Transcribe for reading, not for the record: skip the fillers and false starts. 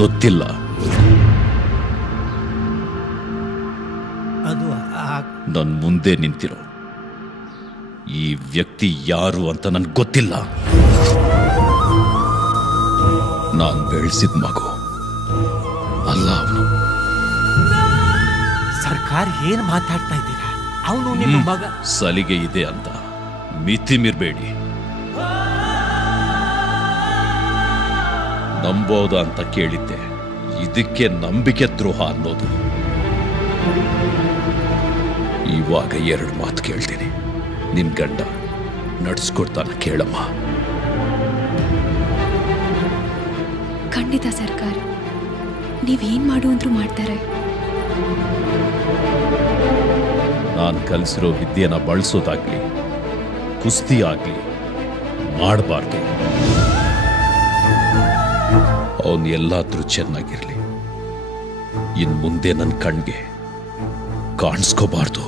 ಗೊತ್ತಿಲ್ಲ. ಅದು ನನ್ ಮುಂದೆ ನಿಂತಿರೋ ಈ ವ್ಯಕ್ತಿ ಯಾರು ಅಂತ ನನ್ಗೆ ಗೊತ್ತಿಲ್ಲ. ನಾನ್ ಬೆಳೆಸಿದ ಮಗು ಅಲ್ಲ ಅವನು. ಸರ್ಕಾರ ಏನ್ ಮಾತಾಡ್ತಾ ಇದ್ದೀರಾ? ಅವನು ನಿಮ್ಮ ಮಗ. ಸಲಿಗೆ ಇದೆ ಅಂತ ಮಿತಿ ಮೀರ್ಬೇಡಿ. ನಂಬೋದ ಅಂತ ಕೇಳಿದ್ದೆ. ಇದಕ್ಕೆ ನಂಬಿಕೆ ದ್ರೋಹ ಅನ್ನೋದು. ಇವಾಗ 2 ಮಾತು ಕೇಳ್ತೀನಿ. ನಿನ್ ಗಂಡ ನಡ್ಸ್ಕೊಡ್ತಾನ ಕೇಳಮ್ಮ. ಖಂಡಿತ ಸರ್ಕಾರ, ನೀವೇನ್ ಮಾಡು ಅಂದ್ರೂ ಮಾಡ್ತಾರೆ. ನಾನು ಕಲಿಸಿರೋ ವಿದ್ಯೆನ ಬಳಸೋದಾಗ್ಲಿ ಕುಸ್ತಿ ಆಗ್ಲಿ ಮಾಡಬಾರ್ದು. ಅವನು ಎಲ್ಲಾದ್ರೂ ಚೆನ್ನಾಗಿರ್ಲಿ. ಇನ್ ಮುಂದೆ ನನ್ನ ಕಣ್ಗೆ ಕಾಣಿಸ್ಕೋಬಾರ್ದು.